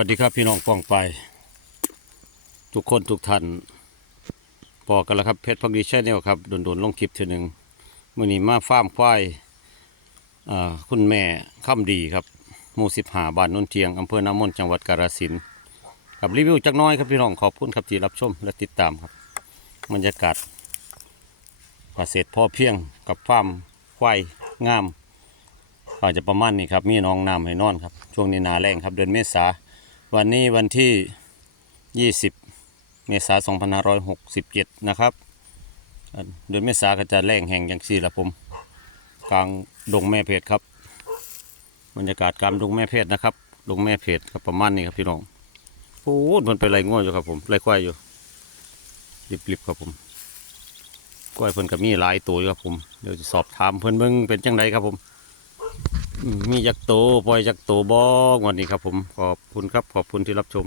วัสดีครับพี่น้องป้องไป ทุกคนทุกท่านพอกันแล้วครับเพชรพักดีชแนลครับโดนๆลงคลิปทีหนึ่งมื่อนี้มาฟาร์มควายคุณแม่ค่ำดีครับหมู่สิบหาบ้านนนเทียงอำเภอน้ำมนจังหวัดกาฬสินธุ์กับรีวิวจักน้อยครับพี่น้องขอบคุณครับที่รับชมและติดตามครับบรรยากาศเกษตรพอเพียงกับฟาร์มควายงามอาจจะประมาณนี้ครับมีน้องน้ำให้นอนครับช่วงนี้นาแรงครับเดือนเมษา วันนี้วันที่ 20 เมษายน2567 นะครับ เดือนเมษาก็จะแรงแห่งอย่างสี่ละผม กลางดงแม่เพชรครับ บรรยากาศกลางดงแม่เพชรนะครับ ดงแม่เพชรครับประมาณนี้ครับพี่น้องโอ้โหมันเป็นไรง่วอยู่ครับผมไรควายอยู่ริบๆครับผมกล้วยเพิ่นก็มีหลายตัวอยู่ครับผม เดี๋ยวจะสอบถามเพิ่นเบิ่งเป็นจังไดครับผม มีจักโตปล่อยจักโตบองวันนี้ครับผมขอบคุณครับขอบคุณที่รับชม